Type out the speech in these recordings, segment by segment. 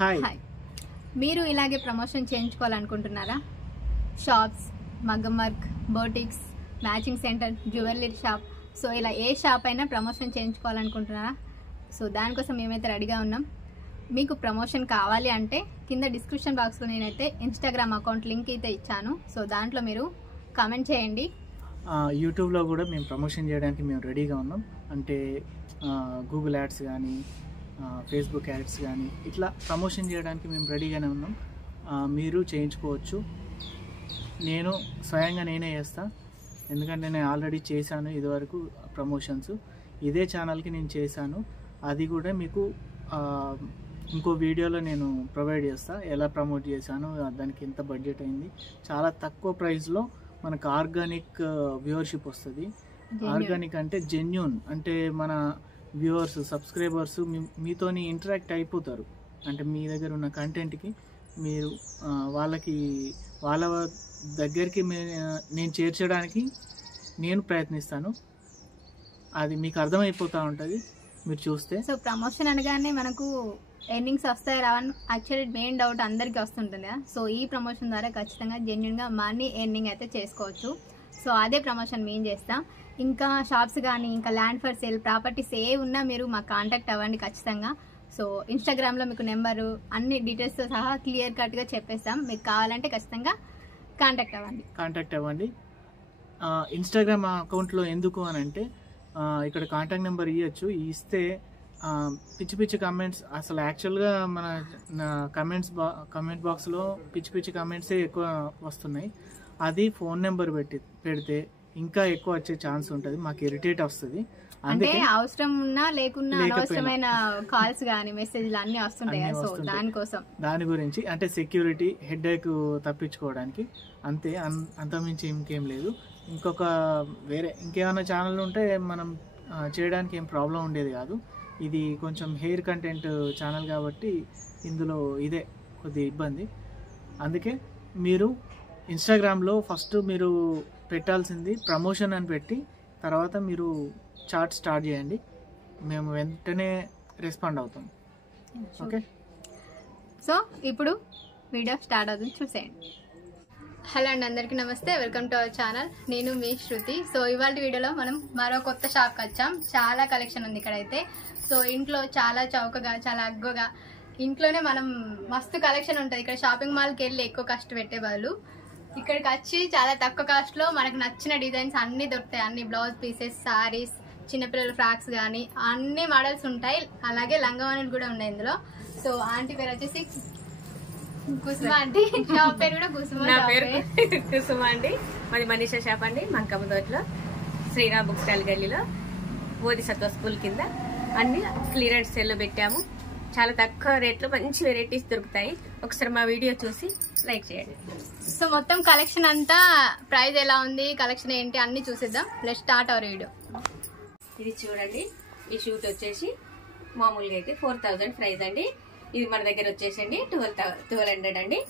Hi. మీరు ఇలాగే promotion చేయించుకోవాలనుకుంటున్నారా? Shops, మగ్గం work, boutiques, matching centre, jewellery shop, so ఇలా ఏ షాప్ అయినా ప్రమోషన్ చేయించుకోవాలనుకుంటున్నారా? సో దానికోసం మేమైతే రెడీగా ఉన్నాం. మీకు ప్రమోషన్ కావాలి అంటే కింద డిస్క్రిప్షన్ బాక్స్లో నేనైతే ఇన్స్టాగ్రామ్ అకౌంట్ లింక్ అయితే ఇచ్చాను. సో దాంట్లో మీరు కామెంట్ చేయండి. యూట్యూబ్లో కూడా మేము ప్రమోషన్ చేయడానికి మేము రెడీగా ఉన్నాం. అంటే గూగుల్ యాడ్స్ కానీ, ఫేస్బుక్ యాడ్స్ కానీ ఇట్లా ప్రమోషన్ చేయడానికి మేము రెడీగానే ఉన్నాం. మీరు చేయించుకోవచ్చు. నేను స్వయంగా నేనే చేస్తాను, ఎందుకంటే నేను ఆల్రెడీ చేశాను ఇదివరకు ప్రమోషన్స్. ఇదే ఛానల్కి నేను చేశాను. అది కూడా మీకు ఇంకో వీడియోలో నేను ప్రొవైడ్ చేస్తాను, ఎలా ప్రమోట్ చేశాను, దానికి ఎంత బడ్జెట్ అయింది. చాలా తక్కువ ప్రైస్లో మనకు ఆర్గానిక్ వ్యూవర్షిప్ వస్తుంది. ఆర్గానిక్ అంటే జెన్యూన్, అంటే మన వ్యూవర్స్, సబ్స్క్రైబర్స్ మీతోని ఇంటరాక్ట్ అయిపోతారు. అంటే మీ దగ్గర ఉన్న కంటెంట్కి మీరు వాళ్ళ దగ్గరికి నేను చేర్చడానికి నేను ప్రయత్నిస్తాను. అది మీకు అర్థమైపోతూ ఉంటుంది మీరు చూస్తే. సో ప్రమోషన్ అనగానే మనకు ఎర్నింగ్స్ వస్తాయి రావని యాక్చువల్లీ మెయిన్ డౌట్ అందరికీ వస్తుంటుంది కదా. సో ఈ ప్రమోషన్ ద్వారా ఖచ్చితంగా జెన్యున్గా మనీ ఎర్నింగ్ అయితే చేసుకోవచ్చు. సో అదే ప్రమోషన్ మేము చేస్తాం. ఇంకా షాప్స్ కానీ, ఇంకా land for sale, properties A ఉన్నా మీరు మాకు కాంటాక్ట్ అవ్వండి ఖచ్చితంగా. సో ఇన్స్టాగ్రామ్లో మీకు నెంబరు, అన్ని డీటెయిల్స్తో సహా క్లియర్ కట్గా చెప్పేస్తాం. మీకు కావాలంటే ఖచ్చితంగా కాంటాక్ట్ అవ్వండి. ఇన్స్టాగ్రామ్ అకౌంట్లో ఎందుకు అని అంటే, ఇక్కడ కాంటాక్ట్ నెంబర్ ఇవ్వచ్చు. ఇస్తే పిచ్చి పిచ్చి కమెంట్స్, అసలు యాక్చువల్గా మన కమెంట్ బాక్స్లో పిచ్చి పిచ్చి కమెంట్సే ఎక్కువ వస్తున్నాయి. అది ఫోన్ నెంబర్ పెడితే ఇంకా ఎక్కువ వచ్చే ఛాన్స్ ఉంటుంది, మాకు ఇరిటేట్ వస్తుంది. అంటే అవసరం ఉన్నా లేకున్నా అనవసరమైన కాల్స్ కానీ మెసేజ్లు అన్ని వస్తుంటాయి. సో దాని గురించి అంటే సెక్యూరిటీ హెడేక్ తప్పించుకోవడానికి అంతే, అంతమించి ఇంకేం లేదు. ఇంకేమైనా ఛానల్ ఉంటే మనం చేయడానికి ఏం ప్రాబ్లం ఉండేది కాదు. ఇది కొంచెం హెయిర్ కంటెంట్ ఛానల్ కాబట్టి ఇందులో ఇదే కొద్ది ఇబ్బంది. అందుకే మీరు ఇన్స్టాగ్రామ్లో ఫస్ట్ మీరు పెట్టాల్సింది ప్రమోషన్ అని పెట్టి, తర్వాత మీరు చాట్ స్టార్ట్ చేయండి. మేము వెంటనే రెస్పాండ్ అవుతాం. ఓకే, సో ఇప్పుడు వీడియో స్టార్ట్ అవుతుంది, చూసేయండి. హలో అండి, అందరికీ నమస్తే. Welcome to our channel. నేను మీ శృతి. సో ఇవాళ వీడియోలో మనం మరో కొత్త షాప్కి వచ్చాం. చాలా కలెక్షన్ ఉంది ఇక్కడైతే. సో ఇంట్లో చాలా చౌకగా, చాలా అగ్గోగా, ఇంట్లోనే మనం మస్తు కలెక్షన్ ఉంటుంది. ఇక్కడ షాపింగ్ మాల్కి వెళ్ళి ఎక్కువ కాస్ట్ పెట్టే బదులు ఇక్కడికి వచ్చి చాలా తక్కువ కాస్ట్లో మనకు నచ్చిన డిజైన్స్ అన్నీ దొరుకుతాయి. అన్ని బ్లౌజ్ పీసెస్, సారీస్, చిన్నపిల్లల ఫ్రాక్స్ కానీ అన్ని మోడల్స్ ఉంటాయి. అలాగే లంగావణులు కూడా ఉన్నాయి ఇందులో. సో ఆంటీ పేరు వచ్చేసి కుసుమ ఆంటీ, షాప్ పేరు కూడా కుసుమ. నా పేరు కుసుమ అండి. మాది మనీషా షాప్ అండి, మంకమ్మ తోటలో, శ్రీరామ్ బుక్ స్టాల్ గల్లీలో, బోధిసత్వ స్కూల్ కింద. అన్ని క్లియరెన్స్ సేల్లో పెట్టాము. చాలా తక్కువ రేట్లో మంచి వెరైటీస్ దొరుకుతాయి. ఒకసారి మా వీడియో చూసి లైక్ చేయండి. సో మొత్తం కలెక్షన్ అంతా ప్రైస్ ఎలా ఉంది, కలెక్షన్ ఏంటి అన్ని చూసేద్దాం. Let's start our video. ఇది చూడండి, ఈ షూట్ వచ్చేసి మామూలుగా అయితే 4000 ప్రైస్ అండి. ఇది మన దగ్గర వచ్చేసండి 1200 అండి.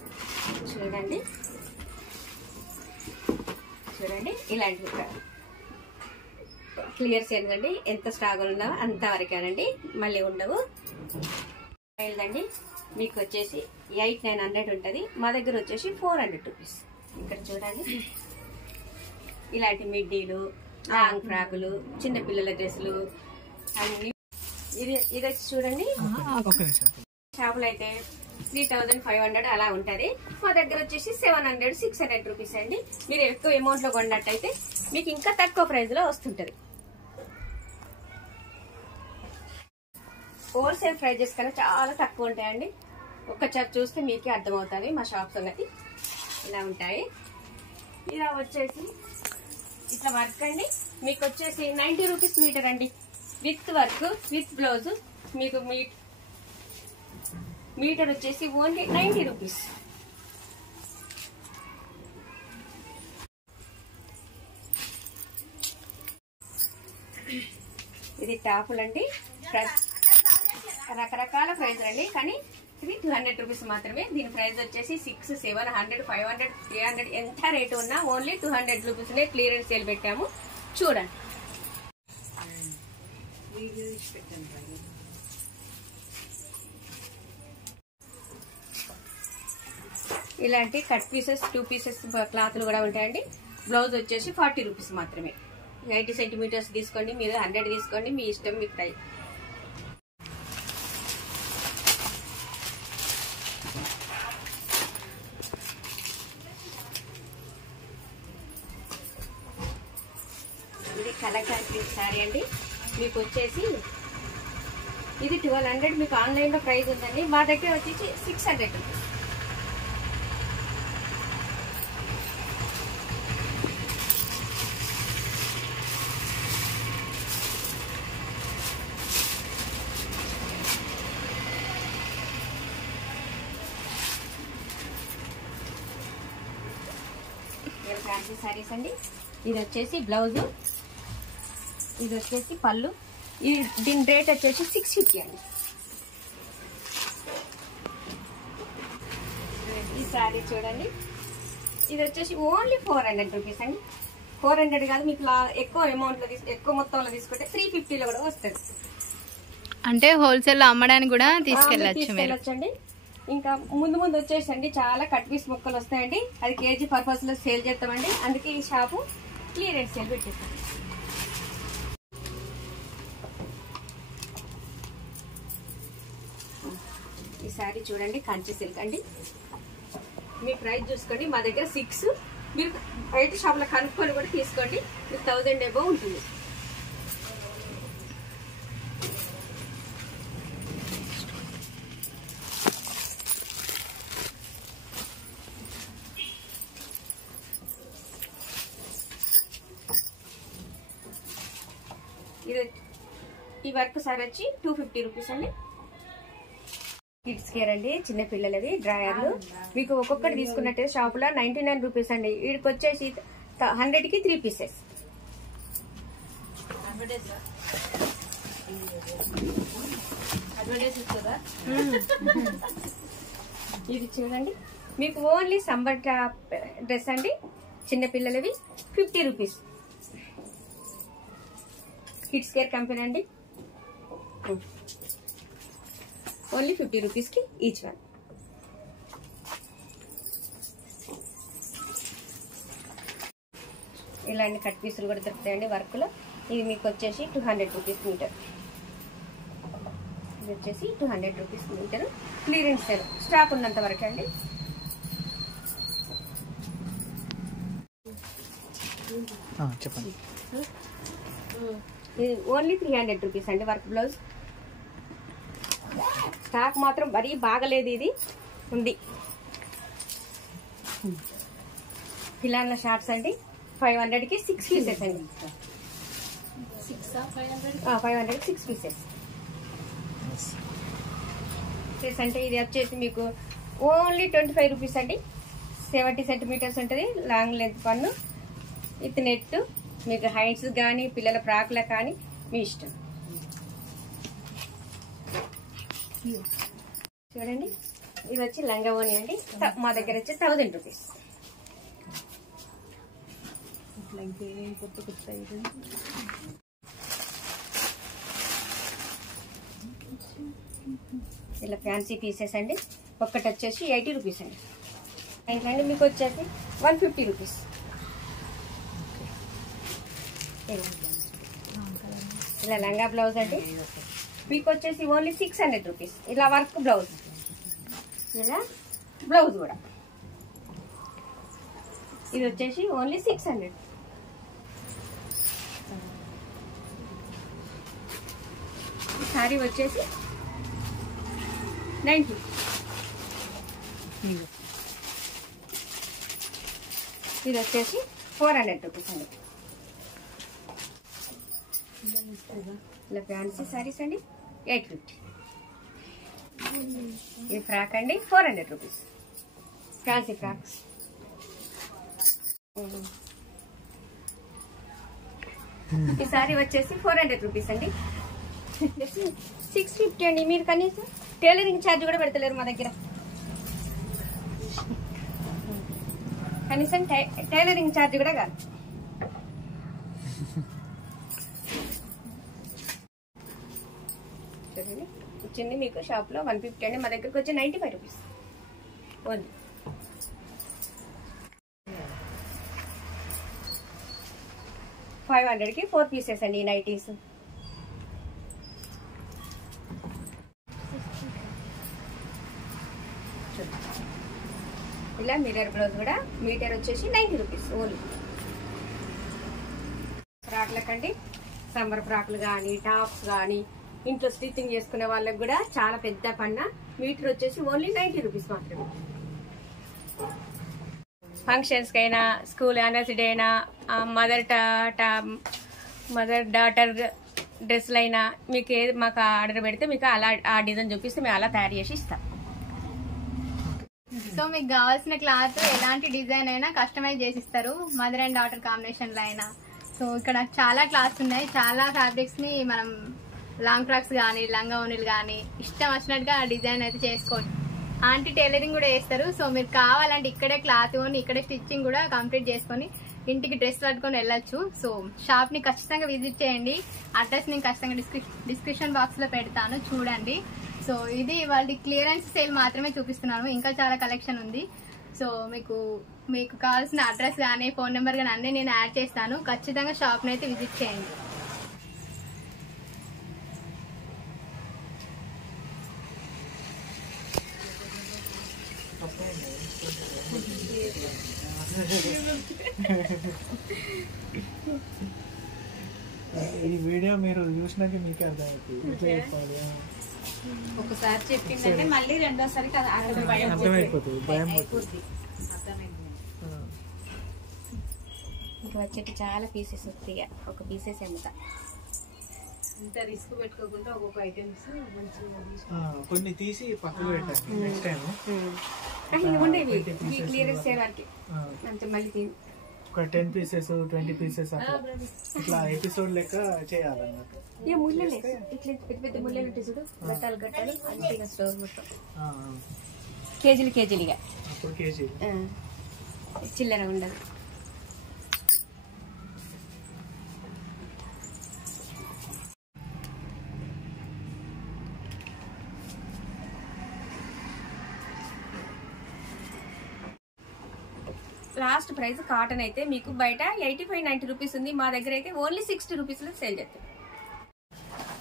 చూడండి ఇలాంటివి క్లియర్ సేల్స్ అండి. ఎంత స్టాక్ ఉందో అంత వరకేనండి, మళ్ళీ ఉండవు. అండి మీకు వచ్చేసి 8900 ఉంటుంది. మా దగ్గర వచ్చేసి 400 రూపీస్. ఇక్కడ చూడండి, ఇలాంటి మిడ్డీలు, లాంగ్ ఫ్రాకులు, చిన్నపిల్లల డ్రెస్సులు అన్ని. ఇది వచ్చి చూడండి, షాపులు అయితే 3500 అలా ఉంటుంది. మా దగ్గర వచ్చేసి 700, 600 రూపీస్ అండి. మీరు ఎక్కువ అమౌంట్ లో కొన్నట్టయితే మీకు ఇంకా తక్కువ ప్రైస్ లో వస్తుంటది. హోల్సేల్ ప్రైజెస్ కన్నా చాలా తక్కువ ఉంటాయండి. ఒక్కసారి చూస్తే మీకే అర్థమవుతుంది మా షాప్స్ అనేది ఇలా ఉంటాయి. ఇలా వచ్చేసి ఇట్లా వర్క్ అండి. మీకు వచ్చేసి 90 రూపీస్ మీటర్ అండి, విత్ వర్క్ విత్ బ్లౌజ్. మీకు మీటర్ వచ్చేసి ఓన్లీ 90 రూపీస్. ఇది టాపులు అండి, రకరకాల ప్రైజ్ అండి. కానీ ఇది 200 రూపీస్ మాత్రమే. దీని ప్రైస్ వచ్చేసి 600, 700, 500, 300 ఎంత రేటు ఉన్నా ఓన్లీ 200 రూపీస్ క్లియరెన్స్ సేల్ పెట్టాము. చూడండి, ఇలాంటి కట్ పీసెస్ 2 పీసెస్ క్లాత్లు కూడా ఉంటాయండి. బ్లౌజ్ వచ్చేసి 40 రూపీస్ మాత్రమే. 80 సెంటీమీటర్స్ తీసుకోండి, మీరు 100 తీసుకోండి, మీ ఇష్టం, మీ ప్రైస్. ఇది కలకాంతి సారీ అండి. మీకు వచ్చేసి ఇది 1200, మీకు ఆన్లైన్లో ప్రైస్ ఉందండి. మా దగ్గర వచ్చేసి 600 రూపీస్. ఫ్యాన్సీ సారీస్ అండి. ఇది వచ్చేసి బ్లౌజ్, ఇది వచ్చేసి పళ్ళు. దీని రేట్ వచ్చేసి 650 అండి. ఈ శారీ చూడండి, ఇది వచ్చేసి ఓన్లీ 400 రూపీస్ అండి. 400 కాదు, మీకు ఎక్కువ అమౌంట్లో ఎక్కువ మొత్తంలో తీసుకుంటే 350లో కూడా వస్తుంది. అంటే హోల్సేల్ లో అమ్మడానికి కూడా తీసుకెళ్ళొచ్చండి. ఇంకా ముందు వచ్చేసండి చాలా కట్ పీస్ మొక్కలు వస్తాయండి. అది కేజీ పర్పస్ లో సేల్ చేస్తామండి. అందుకే ఈ షాపు క్లియరెన్స్ సేల్ పెట్టేస్తాం. ఈ సారీ చూడండి, కంచి సిల్క్ అండి. మీ ప్రైస్ చూసుకోండి. మా దగ్గర 6, మీరు బయట షాప్ లో కనుక్కొని కూడా తీసుకోండి. మీకు 1000 అబౌవ్ ఉంటుంది. ఈ వర్క్ సార్ వచ్చి 250 రూపీస్ అండి. కిడ్స్ కేర్ అండి, చిన్న పిల్లలవి డ్రాయర్లు. మీకు ఒక్కొక్కటి తీసుకున్నట్టే షాపులో 99 రూపీస్ అండి. వీడికి వచ్చేసి 100కి 3 పీసెస్. ఇది చూడండి, మీకు ఓన్లీ సంబర్ డ్రెస్ అండి, చిన్న పిల్లలవి 50 రూపీస్. కిడ్స్ కేర్ కంపెనీ అండి. ఓన్లీ 50 రూపీస్కి ఈచ్ వన్. ఇలాంటి కట్ పీసులు కూడా దొరుకుతాయండి వర్క్లో. ఇది మీకు వచ్చేసి 200 రూపీస్ మీటర్. ఇది వచ్చేసి 200 rupees meter. Clearance sale, stock ఉన్నంత వరకు అండి. చెప్పండి. ఇది ఓన్లీ 300 రూపీస్ అండి వర్క్ బ్లౌజ్. స్టాక్ మాత్రం మరీ బాగలేదు, ఇది ఉంది. పిల్లల షార్ట్స్ అండి, 500కి 6 పీసెస్ అండి. 500కి 6 పీసెస్ అంటే ఇది వచ్చేసి మీకు ఓన్లీ 25 రూపీస్ అండి. 70 సెంటీమీటర్స్ ఉంటుంది, లాంగ్ లెంత్ పన్ను విత్ నెట్. మీకు హైట్స్ కానీ పిల్లల ఫ్రాక్ల కానీ మీ ఇష్టం. చూడండి, ఇది వచ్చి లంగావోని అండి. మా దగ్గర వచ్చి 1000 రూపీస్. ఇలా ఫ్యాన్సీ పీసెస్ అండి. ఒక్కటి వచ్చేసి 80 రూపీస్ అండి. ఏంటంటే మీకు వచ్చేసి 150 రూపీస్. ఇలా లంగా బ్లౌజ్ అండి, మీకు వచ్చేసి ఓన్లీ 600 రూపీస్. ఇలా వర్క్ బ్లౌజ్, ఇలా బ్లౌజ్ కూడా ఇది వచ్చేసి ఓన్లీ 600. సారీ వచ్చేసి 90. ఇది వచ్చేసి 400 రూపీస్ అండి. ఇలా ఫ్యాన్సీ సారీస్ అండి 850. ఈ ఫ్రాక్ అండి 400 రూపీస్. Fancy frocks. ఈ సారీ వచ్చేసి 400 రూపీస్ అండి. 650 అండి. మీరు కనీసం టైలరింగ్ ఛార్జ్ కూడా పెడతలేరు మా దగ్గర. కనీసం టైలరింగ్ ఛార్జ్ కూడా కాదు. చూడండి, వచ్చింది మీకు షాప్లో 150 అండి. మా దగ్గరకు వచ్చి 95 రూపీస్ ఓన్లీ. 500కి 4 పీసెస్ అండి ఈ నైటీస్. ఇలా మిర్రర్ బ్లౌజ్ కూడా మీటర్ వచ్చేసి 90 రూపీస్ ఓన్లీ. ఫ్రాక్లకండి, సమ్మర్ ఫ్రాక్లు కానీ టాప్స్ కానీ ఇంట్లో స్టిచ్చింగ్ చేసుకునే వాళ్ళకి కూడా చాలా పెద్ద పన్న. మీటర్ వచ్చేసి ఓన్లీ 90 రూపీస్ మాత్రమే. ఫంక్షన్స్కి అయినా, స్కూల్ యానివర్సరీ అయినా, మదర్ డాటర్ డ్రెస్లు అయినా మీకు ఏది మాకు ఆర్డర్ పెడితే మీకు అలా ఆ డిజైన్ చూపిస్తే మేము అలా తయారు చేసి ఇస్తాం. సో మీకు కావాల్సిన క్లాత్ ఎలాంటి డిజైన్ అయినా కస్టమైజ్ చేసి ఇస్తారు, మదర్ అండ్ డాటర్ కాంబినేషన్లో అయినా. సో ఇక్కడ చాలా క్లాత్స్ ఉన్నాయి, చాలా ఫ్యాబ్రిక్స్ని మనం లాంగ్ ఫ్రాక్స్ కానీ లంగా ఓనీలు కానీ ఇష్టం వచ్చినట్టుగా డిజైన్ అయితే చేసుకోవచ్చు. ఆంటీ టైలరింగ్ కూడా చేస్తారు. సో మీరు కావాలంటే ఇక్కడే క్లాత్ కొని ఇక్కడే స్టిచ్చింగ్ కూడా కంప్లీట్ చేసుకొని ఇంటికి డ్రెస్ పట్టుకొని వెళ్ళొచ్చు. సో షాప్ని ఖచ్చితంగా విజిట్ చేయండి. అడ్రస్ నేను ఖచ్చితంగా డిస్క్రిప్షన్ బాక్స్లో పెడతాను, చూడండి. సో ఇది వాళ్ళ క్లియరెన్స్ సేల్ మాత్రమే చూపిస్తున్నాను, ఇంకా చాలా కలెక్షన్ ఉంది. సో మీకు కావాల్సిన అడ్రస్ కానీ ఫోన్ నెంబర్ కానీ అన్నీ నేను యాడ్ చేస్తాను. ఖచ్చితంగా షాప్ని అయితే విజిట్ చేయండి. ఈ వీడియో మీరు చూసినాక మీకే అర్థమవుతుంది. ఒకసారి చెప్పిందంటే మళ్ళీ రెండోసారి అర్థమైపోతుంది, భయం పోతుంది. ఇంకా వచ్చేటి చాలా పీసెస్ వస్తాయి, ఒక పీసెస్ ఎంత ఇంత రిస్క్ పెట్టుకోకుండా ఒక్కొక్క ఐటమ్స్ కొన్ని తీసి పక్కకు పెట్టండి నెక్స్ట్ టైం. ఉండేవి క్లియరెన్స్ చేయడానికి అంతే. మళ్ళీ ఒక 10 పీసెస్ 20 పీసెస్ అట్లా ఇట్లా ఎపిసోడ్ లెక్క చేయాలన్నట్టు. ఇక ముళ్ళలే ఇట్లా పెద్ద పెద్ద ముళ్ళలు ఉంటాయి చూడు, గట్టాలు గట్టాలు అంతే స్టోర్ మొత్తం కేజీలుగా. అప్పుడు కేజీ చిల్లర ఉండదు. లాస్ట్ ప్రైస్ కాటన్ అయితే మీకు బయట 85-90 రూపీస్ ఉంది, మా దగ్గర అయితే ఓన్లీ 60 రూపీస్లో సేల్ చేస్తాం.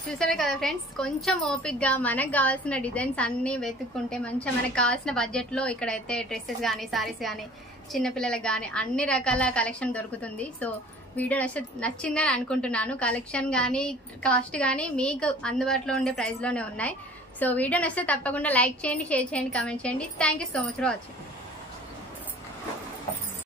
చూసారు కదా ఫ్రెండ్స్, కొంచెం ఓపిక్గా మనకు కావాల్సిన డిజైన్స్ అన్ని వెతుక్కుంటే మంచిగా మనకు కావాల్సిన బడ్జెట్లో ఇక్కడైతే డ్రెస్సెస్ కానీ సారీస్ కానీ చిన్నపిల్లలకు కానీ అన్ని రకాల కలెక్షన్ దొరుకుతుంది. సో వీడియో నచ్చిందని అనుకుంటున్నాను. కలెక్షన్ కానీ కాస్ట్ కానీ మీకు అందుబాటులో ఉండే ప్రైస్లోనే ఉన్నాయి. సో వీడియో నచ్చితే తప్పకుండా లైక్ చేయండి, షేర్ చేయండి, కామెంట్ చేయండి. Thank you so much for watching.